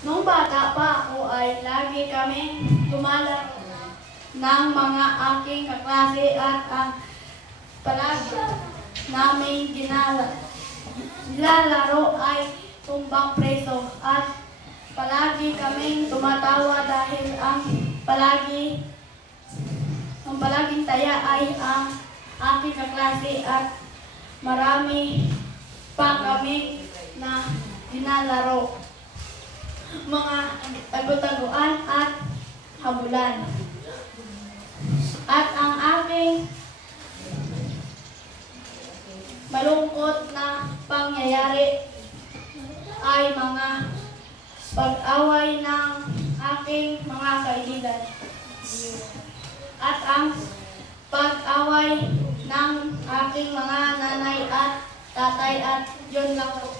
Nung bata pa ako ay lagi kaming lumalaro ng mga aking kaklase at ang palagi naming nilalaro ay tumbang preso at palagi kaming tumatawa dahil ang palaging taya ay ang aking kaklase at marami pa kami na dinalaro. Mga tago-taguan at habulan. At ang aking malungkot na pangyayari ay mga pag-away ng aking mga kaibigan. At ang pag-away ng aking mga nanay at tatay at yun lang po.